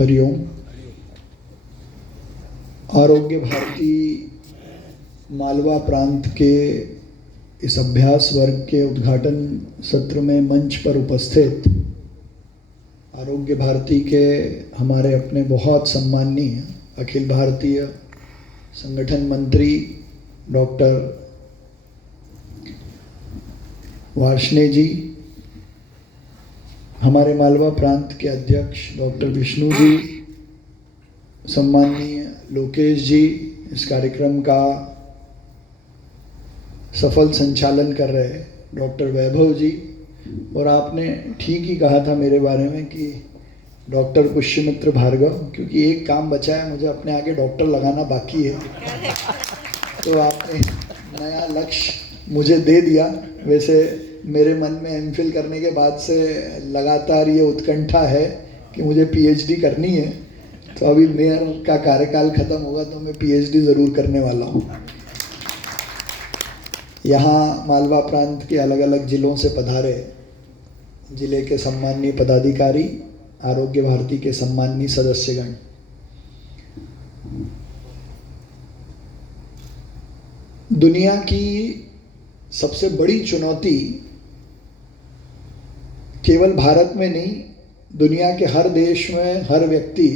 हरिओम। आरोग्य भारती मालवा प्रांत के इस अभ्यास वर्ग के उद्घाटन सत्र में मंच पर उपस्थित आरोग्य भारती के हमारे अपने बहुत सम्माननीय अखिल भारतीय संगठन मंत्री डॉक्टर वार्ष्णेय जी, हमारे मालवा प्रांत के अध्यक्ष डॉक्टर विष्णु जी, सम्माननीय लोकेश जी, इस कार्यक्रम का सफल संचालन कर रहे डॉक्टर वैभव जी, और आपने ठीक ही कहा था मेरे बारे में कि डॉक्टर पुष्यमित्र भार्गव, क्योंकि एक काम बचा है, मुझे अपने आगे डॉक्टर लगाना बाकी है। तो आपने नया लक्ष्य मुझे दे दिया। वैसे मेरे मन में एमफिल करने के बाद से लगातार ये उत्कंठा है कि मुझे पीएचडी करनी है। तो अभी मेयर का कार्यकाल खत्म होगा तो मैं पीएचडी ज़रूर करने वाला हूँ। यहाँ मालवा प्रांत के अलग अलग ज़िलों से पधारे जिले के सम्माननीय पदाधिकारी, आरोग्य भारती के सम्माननीय सदस्यगण, दुनिया की सबसे बड़ी चुनौती केवल भारत में नहीं, दुनिया के हर देश में हर व्यक्ति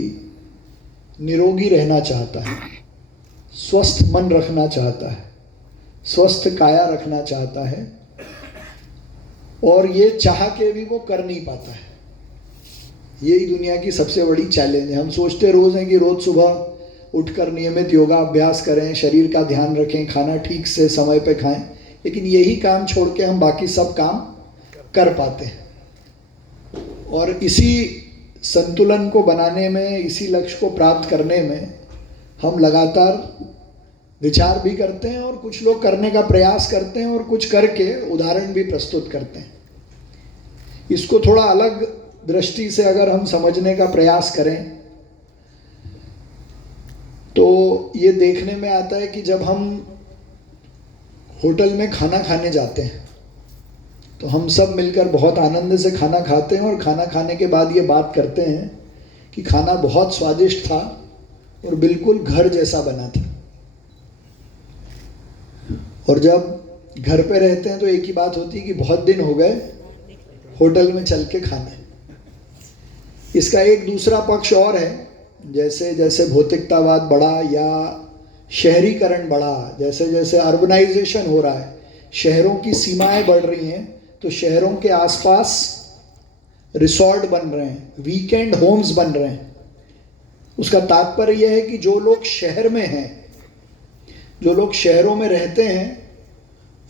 निरोगी रहना चाहता है, स्वस्थ मन रखना चाहता है, स्वस्थ काया रखना चाहता है, और ये चाह के भी वो कर नहीं पाता है। यही दुनिया की सबसे बड़ी चैलेंज है। हम सोचते रोज़ हैं कि रोज़ सुबह उठकर नियमित योगा अभ्यास करें, शरीर का ध्यान रखें, खाना ठीक से समय पे खाएं, लेकिन यही काम छोड़ के हम बाकी सब काम कर पाते हैं। और इसी संतुलन को बनाने में, इसी लक्ष्य को प्राप्त करने में हम लगातार विचार भी करते हैं, और कुछ लोग करने का प्रयास करते हैं, और कुछ करके उदाहरण भी प्रस्तुत करते हैं। इसको थोड़ा अलग दृष्टि से अगर हम समझने का प्रयास करें तो ये देखने में आता है कि जब हम होटल में खाना खाने जाते हैं तो हम सब मिलकर बहुत आनंद से खाना खाते हैं, और खाना खाने के बाद ये बात करते हैं कि खाना बहुत स्वादिष्ट था और बिल्कुल घर जैसा बना था। और जब घर पे रहते हैं तो एक ही बात होती है कि बहुत दिन हो गए होटल में चल के खाने। इसका एक दूसरा पक्ष और है, जैसे जैसे भौतिकतावाद बढ़ा या शहरीकरण बढ़ा, जैसे जैसे अर्बनाइजेशन हो रहा है, शहरों की सीमाएं बढ़ रही हैं, तो शहरों के आसपास रिसोर्ट बन रहे हैं, वीकेंड होम्स बन रहे हैं। उसका तात्पर्य यह है कि जो लोग शहर में हैं, जो लोग शहरों में रहते हैं,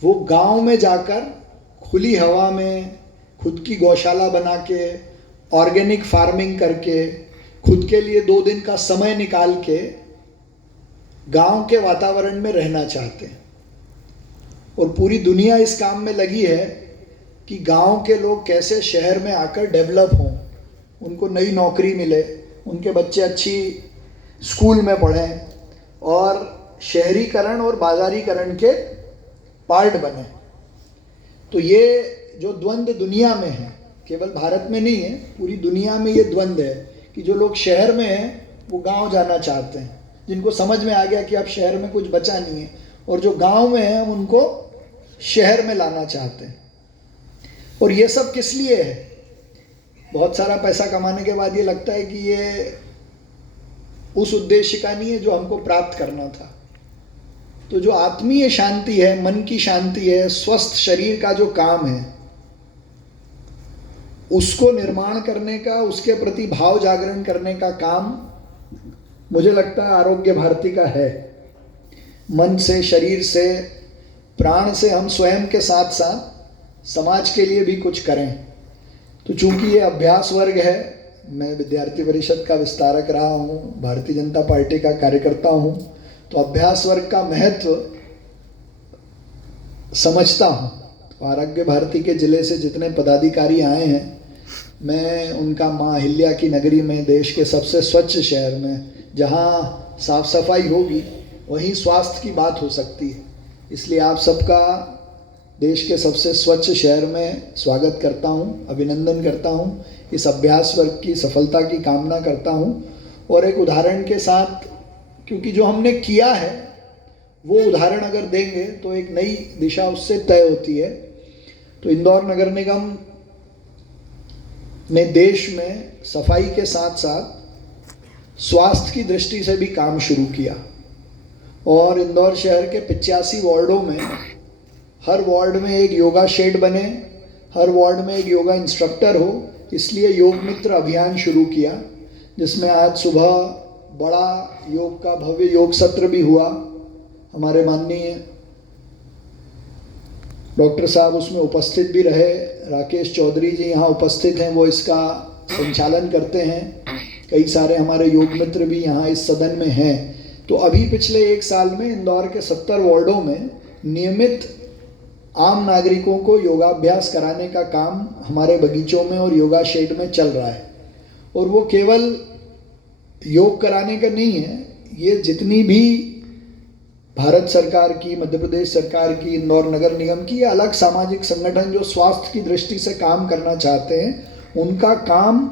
वो गांव में जाकर खुली हवा में खुद की गौशाला बना के, ऑर्गेनिक फार्मिंग करके, खुद के लिए 2 दिन का समय निकाल के गांव के वातावरण में रहना चाहते हैं। और पूरी दुनिया इस काम में लगी है कि गांव के लोग कैसे शहर में आकर डेवलप हों, उनको नई नौकरी मिले, उनके बच्चे अच्छी स्कूल में पढ़ें और शहरीकरण और बाजारीकरण के पार्ट बने। तो ये जो द्वंद्व दुनिया में है, केवल भारत में नहीं है, पूरी दुनिया में ये द्वंद्व है कि जो लोग शहर में हैं वो गांव जाना चाहते हैं, जिनको समझ में आ गया कि अब शहर में कुछ बचा नहीं है, और जो गांव में हैं उनको शहर में लाना चाहते हैं। और ये सब किस लिए है? बहुत सारा पैसा कमाने के बाद ये लगता है कि ये उस उद्देश्य का नहीं है जो हमको प्राप्त करना था। तो जो आत्मीय शांति है, मन की शांति है, स्वस्थ शरीर का जो काम है, उसको निर्माण करने का, उसके प्रति भाव जागरण करने का काम मुझे लगता है आरोग्य भारती का है। मन से, शरीर से, प्राण से हम स्वयं के साथ साथ समाज के लिए भी कुछ करें। तो चूंकि ये अभ्यास वर्ग है, मैं विद्यार्थी परिषद का विस्तारक रहा हूँ, भारतीय जनता पार्टी का कार्यकर्ता हूँ, तो अभ्यास वर्ग का महत्व समझता हूँ। तो आरोग्य भारती के ज़िले से जितने पदाधिकारी आए हैं, मैं उनका माँ अहिल्या की नगरी में, देश के सबसे स्वच्छ शहर में, जहाँ साफ सफाई होगी वहीं स्वास्थ्य की बात हो सकती है, इसलिए आप सबका देश के सबसे स्वच्छ शहर में स्वागत करता हूँ, अभिनंदन करता हूँ। इस अभ्यास वर्ग की सफलता की कामना करता हूँ। और एक उदाहरण के साथ, क्योंकि जो हमने किया है वो उदाहरण अगर देंगे तो एक नई दिशा उससे तय होती है। तो इंदौर नगर निगम ने देश में सफाई के साथ साथ स्वास्थ्य की दृष्टि से भी काम शुरू किया और इंदौर शहर के 85 वार्डों में हर वार्ड में एक योगा शेड बने, हर वार्ड में एक योगा इंस्ट्रक्टर हो, इसलिए योग मित्र अभियान शुरू किया, जिसमें आज सुबह बड़ा योग का भव्य योग सत्र भी हुआ। हमारे माननीय डॉक्टर साहब उसमें उपस्थित भी रहे। राकेश चौधरी जी यहाँ उपस्थित हैं, वो इसका संचालन करते हैं। कई सारे हमारे योग मित्र भी यहाँ इस सदन में हैं। तो अभी पिछले एक साल में इंदौर के 70 वार्डों में नियमित आम नागरिकों को योगाभ्यास कराने का काम हमारे बगीचों में और योगा शेड में चल रहा है। और वो केवल योग कराने का नहीं है, ये जितनी भी भारत सरकार की, मध्य प्रदेश सरकार की, इंदौर नगर निगम की या अलग सामाजिक संगठन जो स्वास्थ्य की दृष्टि से काम करना चाहते हैं, उनका काम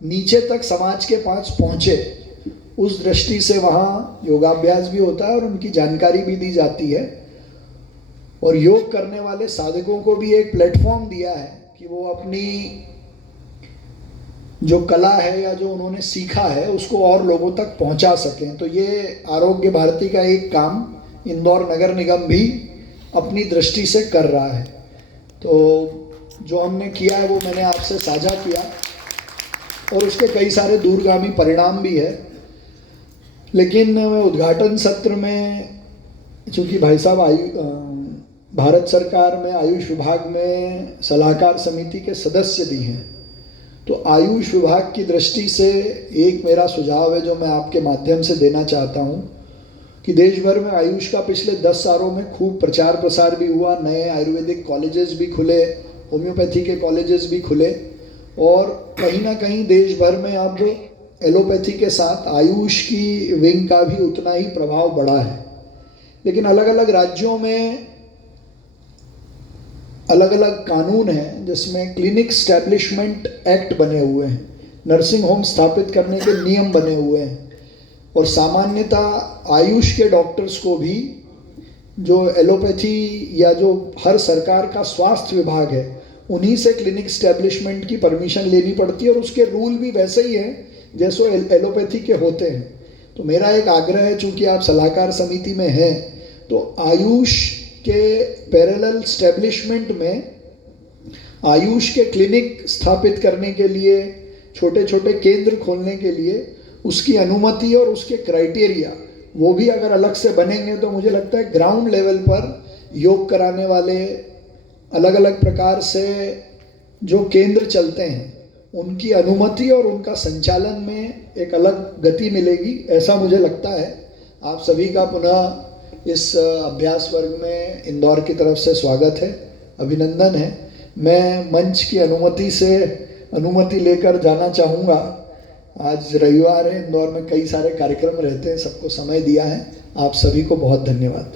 नीचे तक समाज के पास पहुँचे, उस दृष्टि से वहाँ योगाभ्यास भी होता है और उनकी जानकारी भी दी जाती है। और योग करने वाले साधकों को भी एक प्लेटफॉर्म दिया है कि वो अपनी जो कला है या जो उन्होंने सीखा है उसको और लोगों तक पहुंचा सकें। तो ये आरोग्य भारती का एक काम इंदौर नगर निगम भी अपनी दृष्टि से कर रहा है। तो जो हमने किया है वो मैंने आपसे साझा किया और उसके कई सारे दूरगामी परिणाम भी है। लेकिन उद्घाटन सत्र में चूँकि भाई साहब भारत सरकार में आयुष विभाग में सलाहकार समिति के सदस्य भी हैं, तो आयुष विभाग की दृष्टि से एक मेरा सुझाव है जो मैं आपके माध्यम से देना चाहता हूँ कि देश भर में आयुष का पिछले 10 सालों में खूब प्रचार प्रसार भी हुआ। नए आयुर्वेदिक कॉलेजेस भी खुले, होम्योपैथी के कॉलेजेस भी खुले और कहीं ना कहीं देश भर में अब एलोपैथी के साथ आयुष की विंग का भी उतना ही प्रभाव बढ़ा है। लेकिन अलग अलग राज्यों में अलग अलग कानून हैं जिसमें क्लिनिक स्टैब्लिशमेंट एक्ट बने हुए हैं, नर्सिंग होम स्थापित करने के नियम बने हुए हैं और सामान्यतः आयुष के डॉक्टर्स को भी जो एलोपैथी या जो हर सरकार का स्वास्थ्य विभाग है उन्हीं से क्लिनिक स्टैब्लिशमेंट की परमिशन लेनी पड़ती है और उसके रूल भी वैसे ही हैं जैसे एलोपैथी के होते हैं। तो मेरा एक आग्रह है, चूँकि आप सलाहकार समिति में हैं, तो आयुष के पैरेलल स्टैब्लिशमेंट में आयुष के क्लिनिक स्थापित करने के लिए, छोटे छोटे केंद्र खोलने के लिए उसकी अनुमति और उसके क्राइटेरिया वो भी अगर अलग से बनेंगे तो मुझे लगता है ग्राउंड लेवल पर योग कराने वाले अलग अलग प्रकार से जो केंद्र चलते हैं उनकी अनुमति और उनका संचालन में एक अलग गति मिलेगी, ऐसा मुझे लगता है। आप सभी का पुनः इस अभ्यास वर्ग में इंदौर की तरफ से स्वागत है, अभिनंदन है। मैं मंच की अनुमति लेकर जाना चाहूँगा। आज रविवार है, इंदौर में कई सारे कार्यक्रम रहते हैं, सबको समय दिया है। आप सभी को बहुत धन्यवाद।